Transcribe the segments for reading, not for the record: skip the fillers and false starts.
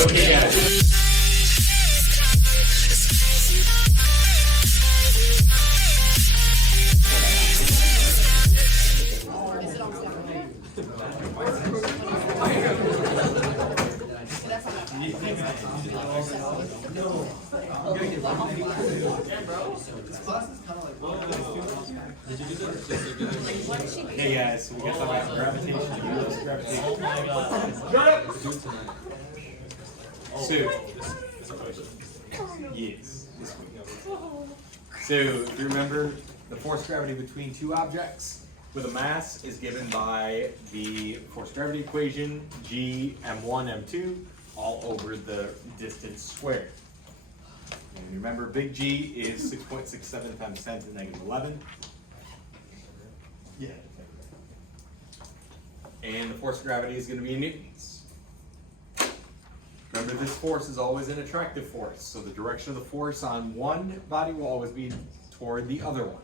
Okay, guys. Hey guys, so we got to talk about gravitation. You know this gravitation. Oh my god. So, yes. So, do you remember the force gravity between two objects with a mass is given by the force gravity equation G m1 m2 all over the distance squared. And remember, big G is 6.67 times 10 to the negative 11. Yeah. And the force of gravity is going to be in newtons. Remember, this force is always an attractive force, so the direction of the force on one body will always be toward the other one.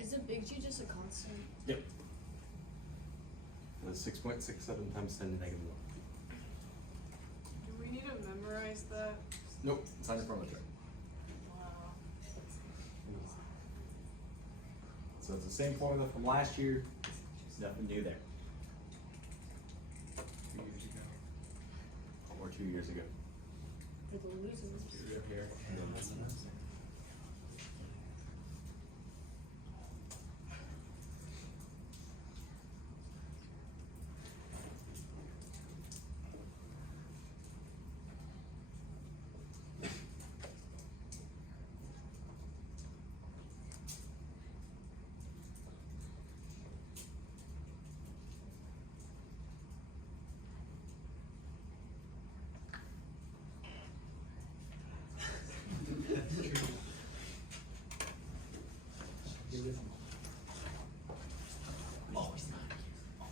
Is a big G just a constant? Yep. 6.67 times 10 to negative 1. Do we need to memorize that? Nope, it's on your formula chart. Wow. So it's the same formula from last year. Nothing new there. 2 years ago. Or 2 years ago. For the losers. Up here.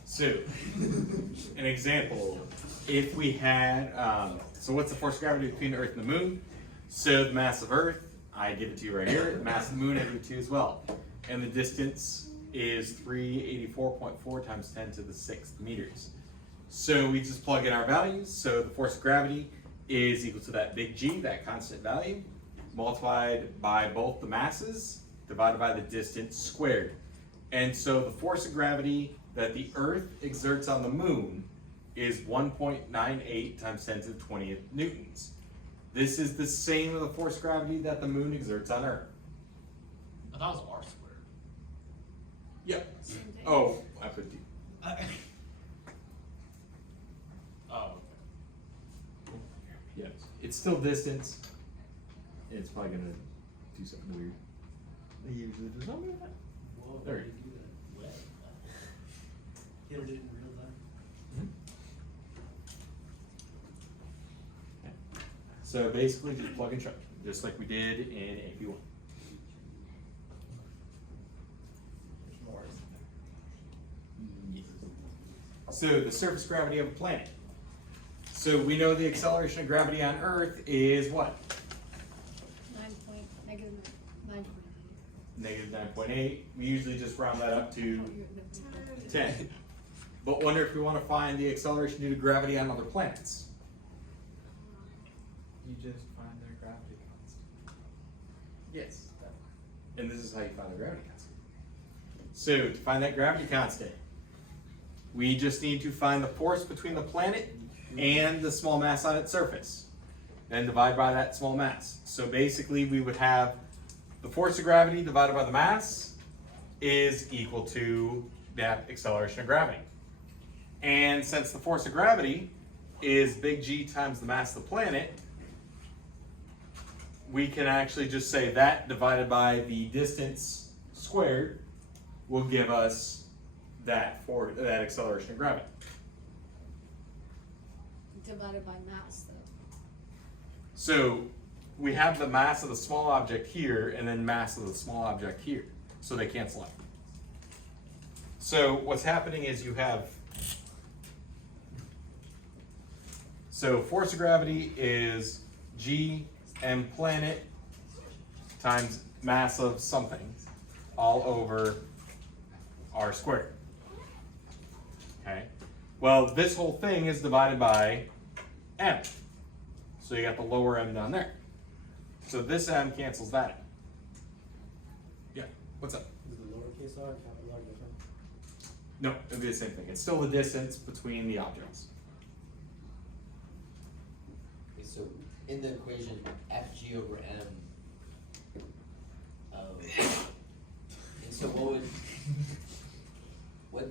So, an example, if we had, so what's the force of gravity between the Earth and the Moon? So the mass of Earth, I give it to you right here, the mass of the Moon I give it to you as well. And the distance is 384.4 times 10 to the 6th meters. So we just plug in our values, so the force of gravity is equal to that big G, that constant value, multiplied by both the masses, divided by the distance squared. And so the force of gravity that the Earth exerts on the Moon is 1.98 times 10 to the 20th newtons. This is the same as the force of gravity that the Moon exerts on Earth. I thought it was R squared. Yep. Same thing. Oh, I put D. Oh, Yeah. It's still distance. It's probably gonna do something weird. They usually do something like that. Whoa, There. why did you do that? What? You ever did it in real time? So basically just plug and chug, just like we did in AP1. So the surface gravity of a planet. So we know the acceleration of gravity on Earth is what? Negative 9.8. -9.8. We usually just round that up to 10. But wonder if we want to find the acceleration due to gravity on other planets. You just find their gravity constant. Yes. And this is how you find the gravity constant. So to find that gravity constant, we just need to find the force between the planet and the small mass on its surface. Then divide by that small mass. So basically we would have the force of gravity divided by the mass is equal to that acceleration of gravity. And since the force of gravity is big G times the mass of the planet, we can actually just say that divided by the distance squared will give us that acceleration of gravity. Divided by mass, though. So we have the mass of the small object here and then mass of the small object here. So they cancel out. So what's happening is you have, so force of gravity is G m planet times mass of something all over r squared. Okay. Well, this whole thing is divided by m. So you got the lower m down there. So this m cancels that out. Yeah, what's up? Is the lowercase r and capital R different? No, it'll be the same thing. It's still the distance between the objects. Okay, so in the equation, FG over M. And so what,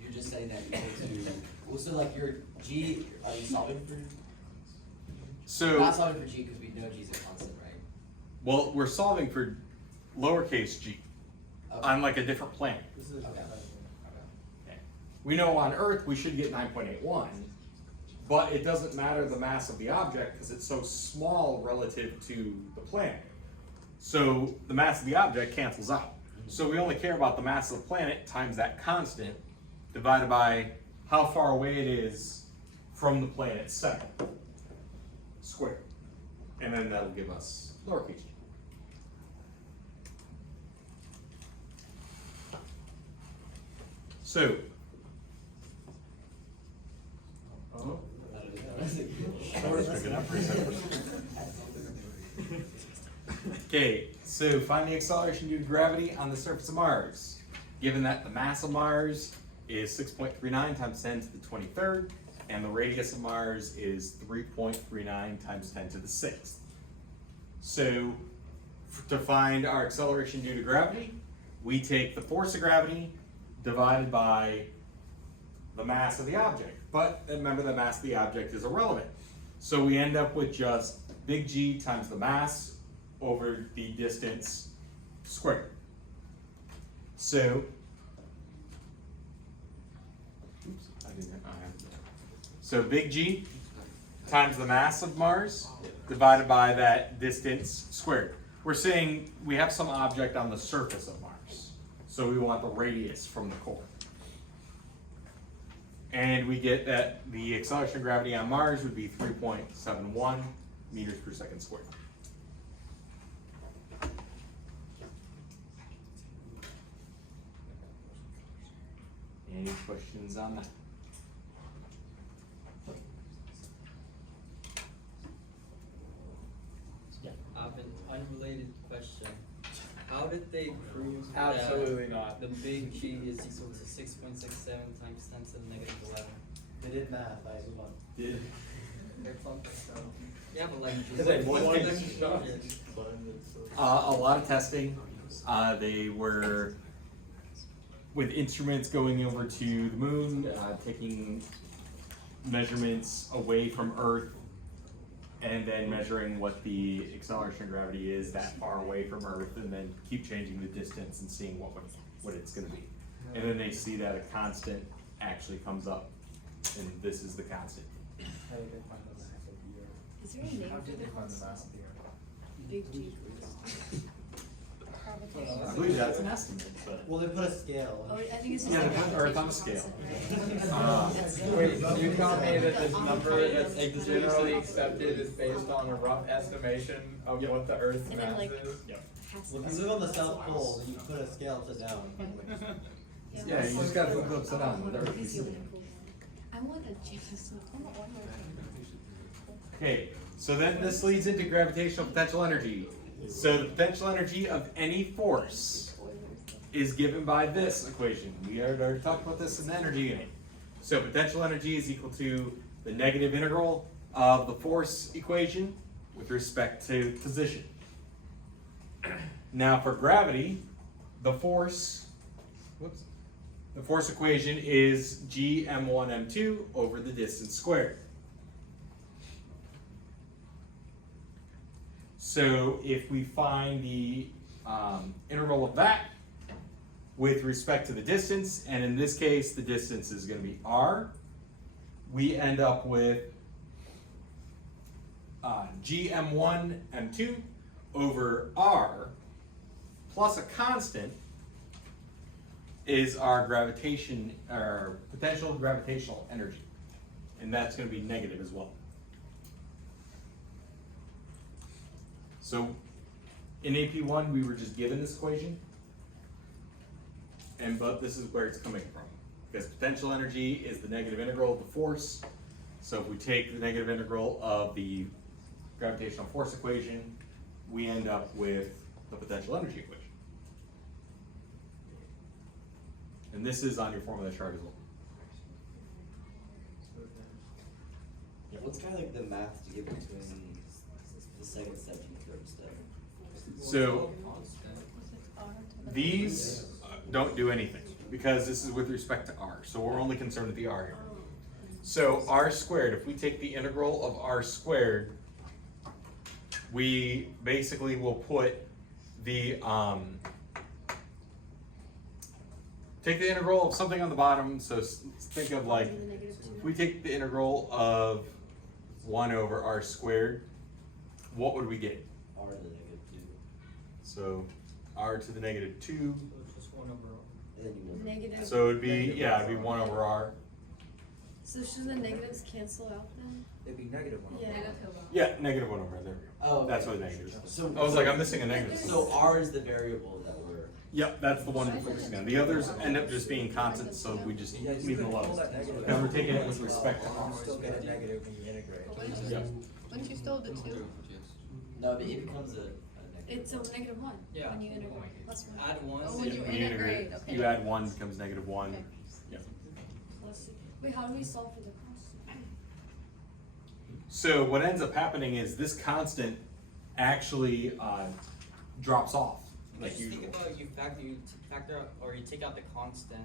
you're just saying that equal to, well, so like your G, are you solving for? So, Not solving for G because we know G is a constant, right? well, we're solving for lowercase g Okay. on like a different planet. This is. Okay. Okay. We know on Earth we should get 9.81, but it doesn't matter the mass of the object because it's so small relative to the planet. So the mass of the object cancels out. So we only care about the mass of the planet times that constant divided by how far away it is from the planet's center squared. And then that'll give us lowercase g. So, oh, okay, so find the acceleration due to gravity on the surface of Mars. Given that the mass of Mars is 6.39 times 10 to the 23rd, and the radius of Mars is 3.39 times 10 to the 6th. So, to find our acceleration due to gravity, we take the force of gravity divided by the mass of the object. But remember, the mass of the object is irrelevant. So we end up with just big G times the mass over the distance squared. So, oops, I have that. So big G times the mass of Mars divided by that distance squared. We're saying we have some object on the surface of Mars. So we want the radius from the core. And we get that the acceleration of gravity on Mars would be 3.71 meters per second squared. Any questions on that? I have an unrelated question. How did they prove Absolutely that not. the big G is equal to 6.67 times 10 to the negative 11? They did math, I move on. Did Yeah, but like, They what's won the the shot. a lot of testing. They were with instruments going over to the moon, taking measurements away from Earth, and then measuring what the acceleration of gravity is that far away from Earth, and then keep changing the distance and seeing what it's going to be. And then they see that a constant actually comes up, and this is the constant. How did they find the mass of the Earth? Is there a name How for did the they find the mass constant? of the Earth? Big G. I believe that's an estimate, but. Well, they put a scale. Oh, I think it's just Yeah, a they put Earth on a scale. Wait, so you tell me that this number that's generally accepted is based on a rough estimation of what the Earth's And then, mass like- is? Has Well, to if be. you live on the South Pole, then you put a scale upside down. Yeah, you just gotta flip it upside down with Earth. He's the only cool one. I want a Jesus. I want one more thing. Okay, so then this leads into gravitational potential energy. So the potential energy of any force is given by this equation. We already talked about this in the energy unit. So potential energy is equal to the negative integral of the force equation with respect to position. Now for gravity, the force equation is g m1 m2 over the distance squared. So if we find the integral of that, with respect to the distance, and in this case, the distance is going to be r. We end up with gm1 m2 over r plus a constant is our gravitation, our potential gravitational energy, and that's going to be negative as well. So in AP1 we were just given this equation, but this is where it's coming from, because potential energy is the negative integral of the force. So if we take the negative integral of the gravitational force equation, we end up with the potential energy equation. And this is on your formula chart as well. What's kind of like the math to get between the second step and the third step? So these don't do anything, because this is with respect to r. So we're only concerned with the r here. So r squared, if we take the integral of r squared, we basically will put the, take the integral of something on the bottom. So think of like, if we take the integral of 1 over r squared, what would we get? R to the negative 2. So r to the negative 2. So it's just 1 over all. And then you multiply. Negative. So it'd be, yeah, it'd be 1 over r. So should the negatives cancel out then? It'd be negative one. Yeah. Yeah, negative 1 over, there we go. Oh, okay. That's what negative is. So I was like, I'm missing a negative. So R is the variable that we're. Yep, that's the one we're focusing on. The others end up just being constants, so we just Yeah, you leave them could pull alone. that negative. Because we're taking it with respect to You r. still get a negative when you integrate. Yep. Wouldn't you still have the 2? No, but it becomes a negative. It's a negative 1 Yeah. when you integrate. Plus 1. Add 1. Oh, when you When you integrate, okay. you add 1 becomes negative 1. Okay. Yep. Plus, wait, how do we solve for the constant? So what ends up happening is this constant actually drops off, like Just usual. think about you factor out, or you take out the constant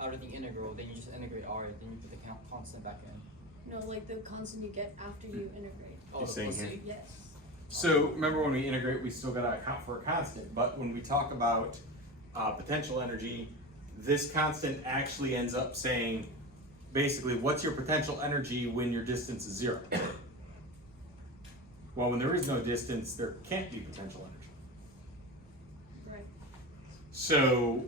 out of the integral, then you just integrate r, then you put the constant back in. No, like the constant you get after you integrate. You're saying we'll here? see. Yes. So remember, when we integrate, we still gotta account for a constant, but when we talk about potential energy, this constant actually ends up saying, basically, what's your potential energy when your distance is 0? Well, when there is no distance, there can't be potential energy. Right. So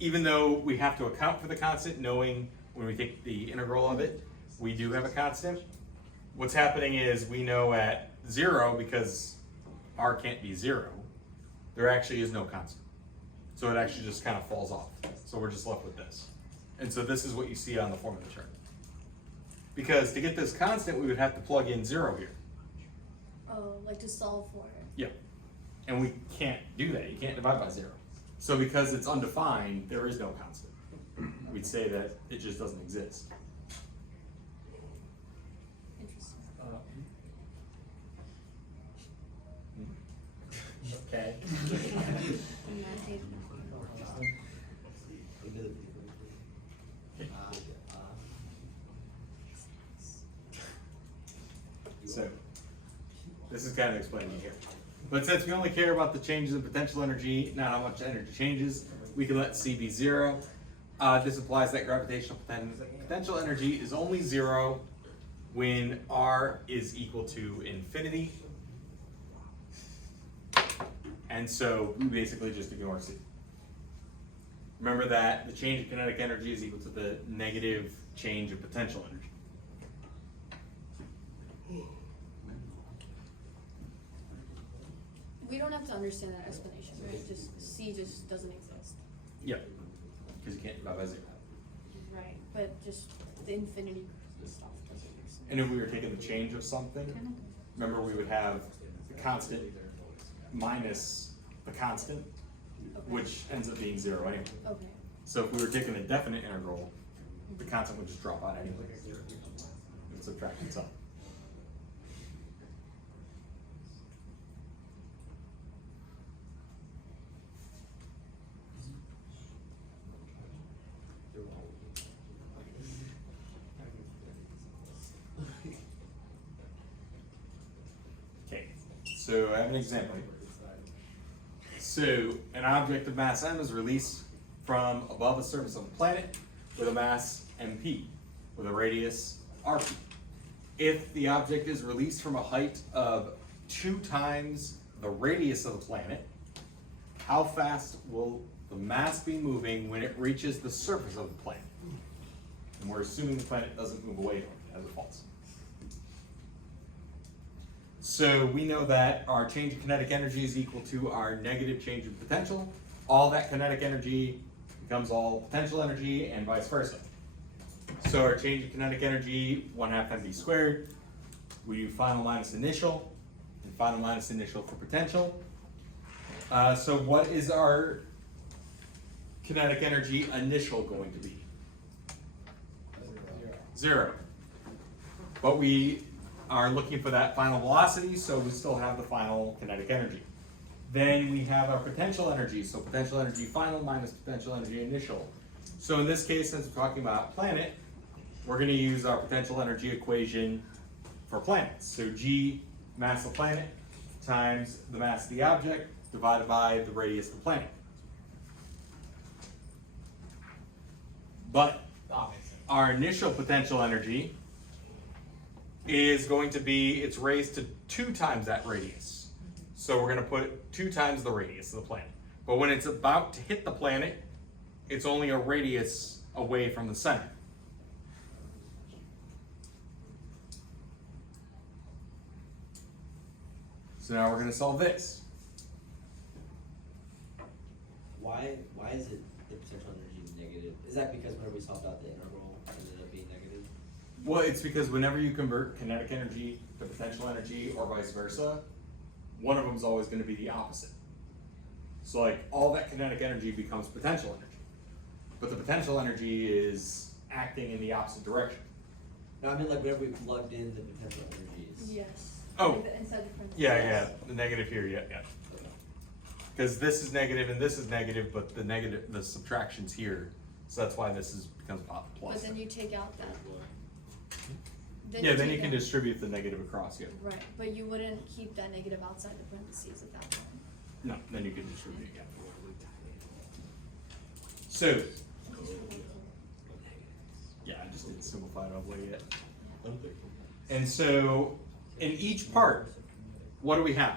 even though we have to account for the constant, knowing when we take the integral of it, we do have a constant. What's happening is we know at 0, because r can't be 0, there actually is no constant. So it actually just kind of falls off. So we're just left with this. And so this is what you see on the formula chart. Because to get this constant, we would have to plug in 0 here. Oh, like to solve for it. Yeah. And we can't do that. You can't divide by 0. So because it's undefined, there is no constant. We'd say that it just doesn't exist. Interesting. Okay. And that data. So this is kind of explaining here. But since we only care about the changes in potential energy, not how much energy changes, we can let C be 0. This implies that gravitational potential energy is only 0 when R is equal to infinity. And so we basically just ignore C. Remember that the change in kinetic energy is equal to the negative change in potential energy. We don't have to understand that explanation, right? Just C just doesn't exist. Yep. Because you can't divide by 0. Right. But just the infinity stuff doesn't make sense. And if we were taking the change of something, remember we would have the constant minus the constant, which ends up being 0 anyway. Okay. So if we were taking a definite integral, the constant would just drop out anyway. It would subtract itself. Okay, so I have an example. So an object of mass m is released from above the surface of a planet with a mass mp, with a radius rp. If the object is released from a height of 2 times the radius of the planet, how fast will the mass be moving when it reaches the surface of the planet? And we're assuming the planet doesn't move away from it as it falls. So we know that our change in kinetic energy is equal to our negative change in potential. All that kinetic energy becomes all potential energy and vice versa. So our change in kinetic energy, 1/2 mv squared. We do final minus initial, and final minus initial for potential. So what is our kinetic energy initial going to be? 0. But we are looking for that final velocity, so we still have the final kinetic energy. Then we have our potential energy, so potential energy final minus potential energy initial. So in this case, since we're talking about planet, we're going to use our potential energy equation for planets. So G, mass of planet, times the mass of the object, divided by the radius of the planet. But our initial potential energy is going to be, it's raised to 2 times that radius. So we're going to put 2 times the radius of the planet. But when it's about to hit the planet, it's only a radius away from the center. So now we're going to solve this. Why is it the potential energy negative? Is that because whenever we solved out the integral, it ended up being negative? Well, it's because whenever you convert kinetic energy to potential energy or vice versa, one of them is always going to be the opposite. So like all that kinetic energy becomes potential energy, but the potential energy is acting in the opposite direction. No, I mean like whenever we plugged in the potential energies. Yes. Oh. Like the inside the parentheses. Yeah, the negative here, yeah. Because this is negative and this is negative, but the subtraction's here, so that's why this becomes plus. But then you take out that. Then you take can out- distribute the negative across here. Right, but you wouldn't keep that negative outside the parentheses at that point. No, then you can distribute again. So, yeah, I just didn't simplify it all the way yet. And so, in each part, what do we have?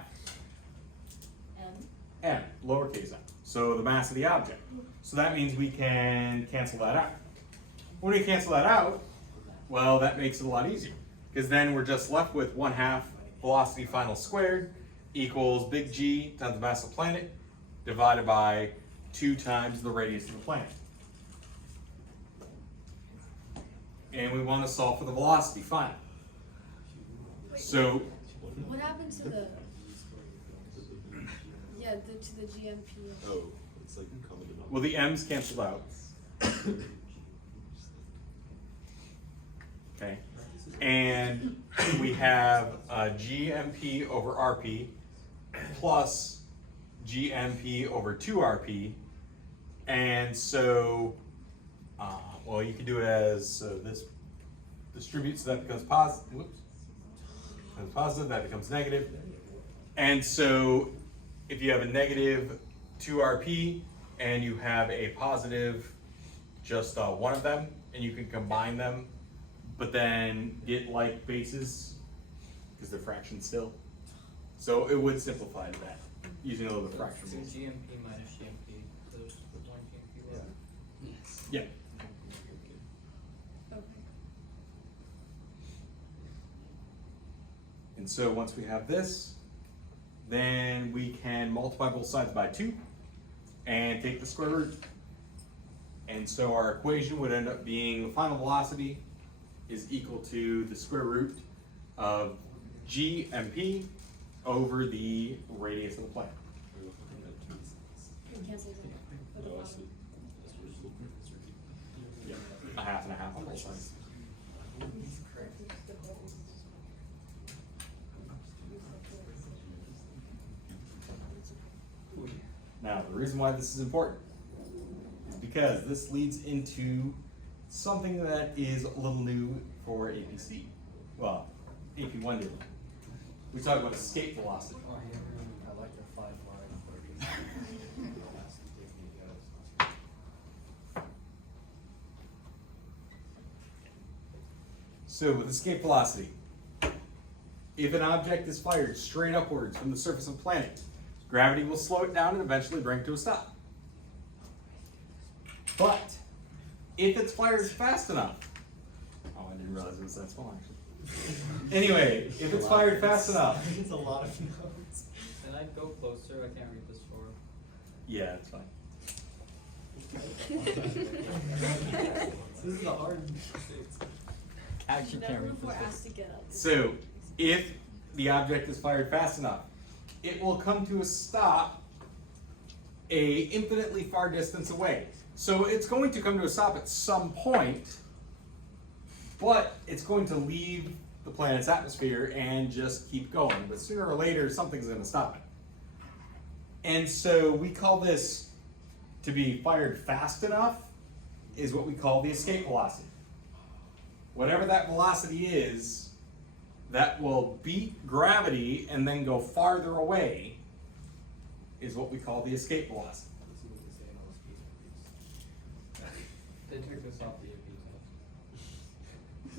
M, lowercase m. So the mass of the object. So that means we can cancel that out. When we cancel that out, well, that makes it a lot easier. Because then we're just left with 1/2 velocity final squared equals big G times the mass of the planet divided by 2 times the radius of the planet. And we want to solve for the velocity final. So, What happened to the? Yeah, to the GMP. Oh, it's like common denominator. well, the m's canceled out. Okay. And we have GMP over RP plus GMP over 2RP. And so, well, you can do it as this distributes, so that becomes positive. Whoops. Becomes positive, that becomes negative. And so, if you have a negative 2RP and you have a positive, just one of them, and you can combine them, but then get like bases, because they're fractions still. So it would simplify to that, using a little bit of fraction So rules. GMP minus GMP, so there's 1 GMP left. Yeah. Okay. And so once we have this, then we can multiply both sides by 2 and take the square root. And so our equation would end up being the final velocity is equal to the square root of GMP over the radius of the planet. You cancel it with the bottom. Yeah, a half and a half on both sides. Now, the reason why this is important is because this leads into something that is a little new for APC. Well, AP1 did. We talk about escape velocity. I like the 5 line. So with escape velocity, if an object is fired straight upwards from the surface of a planet, gravity will slow it down and eventually bring it to a stop. But if it's fired fast enough, oh, I didn't realize it was that small actually. Anyway, if it's fired fast enough, It's a lot of notes. Can I go closer? I can't read this far. yeah, it's fine. This is the hard. Actually can't Never read before this. asked to get up. So if the object is fired fast enough, it will come to a stop a infinitely far distance away. So it's going to come to a stop at some point, but it's going to leave the planet's atmosphere and just keep going. But sooner or later, something's going to stop it. And so we call this to be fired fast enough is what we call the escape velocity. Whatever that velocity is, that will beat gravity and then go farther away is what we call the escape velocity. They took this off the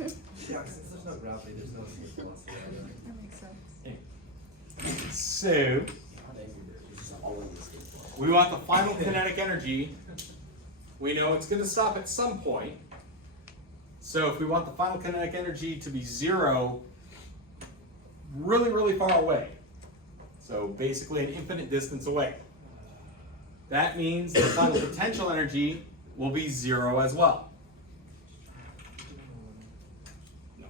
AP test. Yeah, since there's no gravity, there's no escape velocity. That makes sense. So, we want the final kinetic energy. We know it's going to stop at some point. So if we want the final kinetic energy to be 0, really, really far away, so basically an infinite distance away, that means the final potential energy will be 0 as well. No.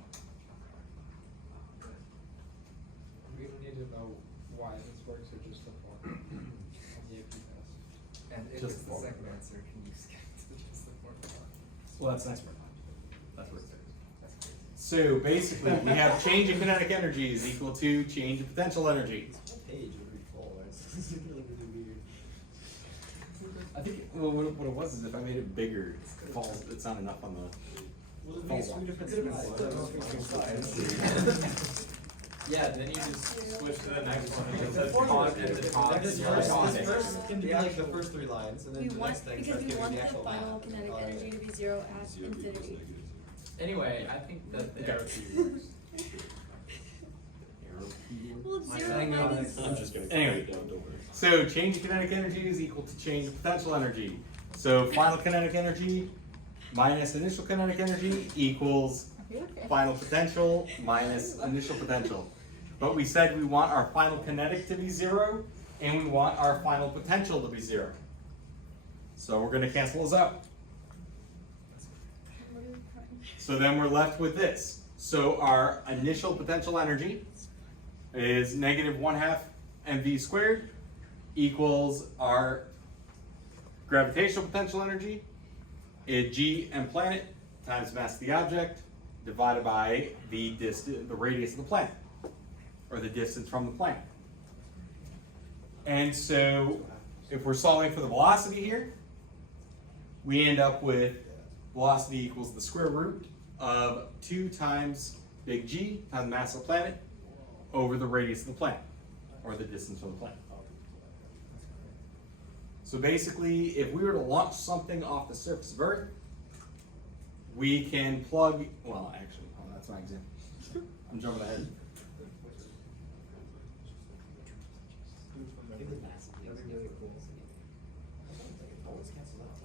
We need to know why this works or just the form of the AP test. And if Just it's the form. second answer, can you skip to just the formula? Well, that's nice. That's where it is. So basically, we have change in kinetic energy is equal to change in potential energy. This whole page would be full, right? It's really, really weird. I think well, what it was is if I made it bigger, it falls. It's not enough on the. Well, it makes 3 different slides. Yeah, then you just switch to the next one and it says con at the top. This and you're like, "Oh, first can be like the first 3 lines, and then We the want, next thing because starts we giving want the the actual final math. kinetic energy to be 0 at infinity. Anyway, I think that the arrow key works. Well, it's My 0 thing minus. I'm just gonna Anyway. copy it down, don't worry. So change in kinetic energy is equal to change in potential energy. So final kinetic energy minus initial kinetic energy equals final potential minus initial potential. But we said we want our final kinetic to be 0 and we want our final potential to be 0. So we're going to cancel those out. So then we're left with this. So our initial potential energy is -1/2 mv squared equals our gravitational potential energy is g m planet times mass of the object divided by the radius of the planet, or the distance from the planet. And so if we're solving for the velocity here, we end up with velocity equals the square root of 2 times big G times mass of the planet over the radius of the planet, or the distance from the planet. So basically, if we were to launch something off the surface of Earth, we can plug, well actually, oh, that's my example. I'm jumping ahead.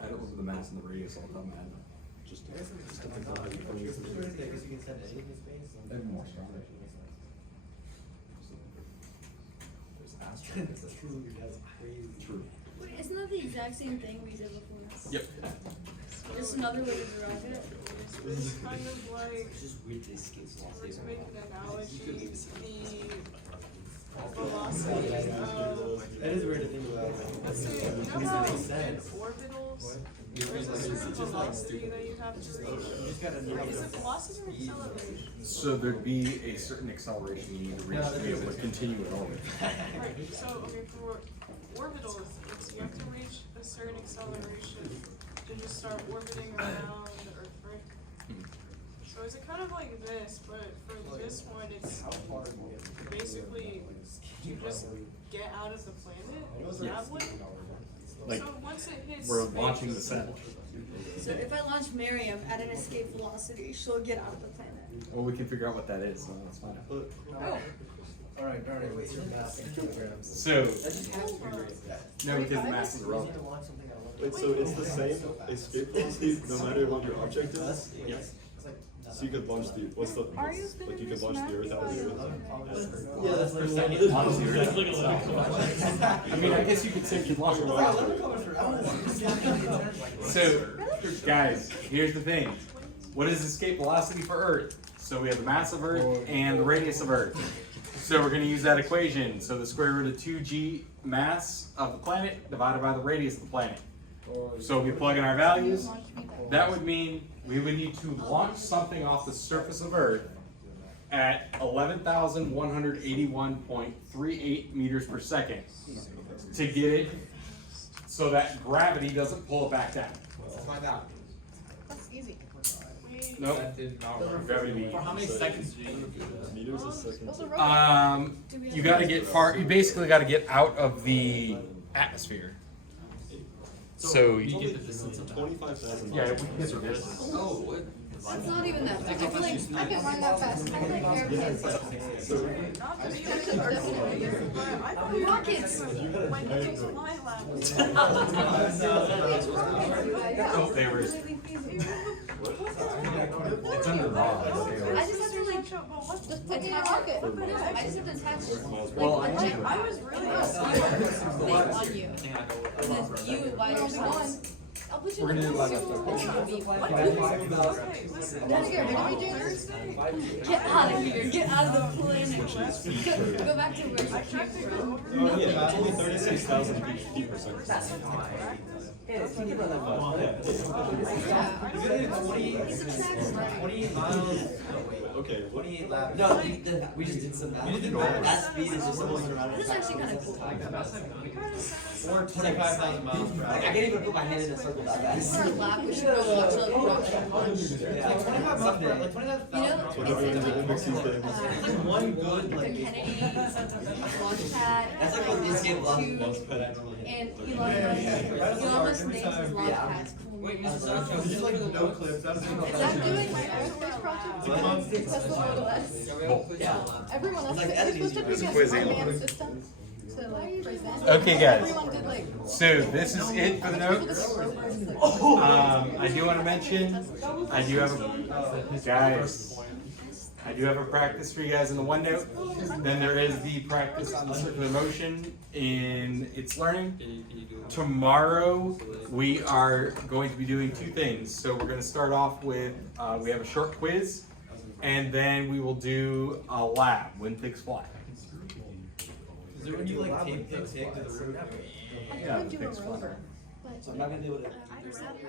I don't remember the mass and the radius all the time. Just I guess it's just depends on how you approach it. Because you can set anything in space. That'd be more strong. That's true, that's crazy. True. Wait, isn't that the exact same thing we did before? Yep. Just another way to derive it? It's kind of like, It's just weird to escape we're to make an analogy, the Oh, velocity of, That is weird to think about. let's say, you know Because how it in makes sense. orbitals, You're there's a like, certain it's just like velocity stupid. that you have to reach. You just gotta know. Is it velocity or acceleration? So there'd be a certain acceleration you need to reach to be able to continue in orbit. Right, so, okay, for orbitals, you have to reach a certain acceleration to just start orbiting around the Earth, right? So is it kind of like this, but for this one, it's basically, you just get out of the planet, traveling? Like, So once it hits we're space- launching the set. So if I launch Miriam at an escape velocity, she'll get out of the planet. Well, we can figure out what that is, so that's fine. But Alright, what's your mass in kilograms? So, That just has to be right. no, because the mass is irrelevant. wait, so it's the same escape velocity no matter what your object is? Yes. So you could launch the what's the like you could launch the Earth out of the Earth. Yeah, that's Per like second. Honestly, I mean, I guess you could say you could launch a rocket. So, guys, here's the thing. What is escape velocity for Earth? So we have the mass of Earth and the radius of Earth. So we're going to use that equation. So the square root of 2g mass of the planet divided by the radius of the planet. So we plug in our values. That would mean we would need to launch something off the surface of Earth at 11,181.38 meters per second to get it so that gravity doesn't pull it back down. Let's find out. That's easy. Nope. That did not work. Gravity. For how many seconds did you do this? Meters a second. Those are robots. You gotta get far, you basically gotta get out of the atmosphere. So It's you only get, 25,000 yeah, miles. we can get through this. Oh, what? It's not even that fast. I feel like I can run that fast. I like airplanes. Not to be definitely, but I thought Rockets. when you do fly labs. Oh, they were, it's under law. I just have to like just put in a rocket. I just have to attach Well, like a jet I was really thing on you. And then you by yourself. I'll put you We're in gonna do the a lot of super stuff. cool movie. Okay, listen. That's good. We're gonna be doing Thursday. Get out of here. Get out of the planet. Go back to where you I tried to came go from. over. Oh yeah, it's only 36,000 feet per second. He's a track 28 miles. Okay, what? 28 laps. No, we just did some math. That speed is just almost around. This is actually kind of cool. Or 25,000 miles per hour. I can't even put my hand in a circle that fast. For a lap, we should go watch a rocket launch. Yeah, 25 miles per hour. Like 25,000 You know, miles per it's hour. in the Olympics these like, days. It's like one good, the like. Kennedy launch pad. That's like what the escape velocity Two- was. And Elon Musk names his launch pads. Wait, Mrs. It's Sancho, just like no clips. Is that doing my aerospace project? Tesla Model S. Yeah, we have a quiz on. Everyone else, Like, you're editing supposed to you. pick Quiz a Elon. command system to like present. Okay, guys. Everyone did like. So this is it for the notes. I do want to mention, I do have a, guys, I do have a practice for you guys in the OneNote. Then there is the practice on the circular motion in It's Learning. Tomorrow, we are going to be doing two things. So we're going to start off with, we have a short quiz, and then we will do a lab, when pigs fly. Is there when you like tape to the roof? I could do a rover, but I'm not gonna be able to. I'd rather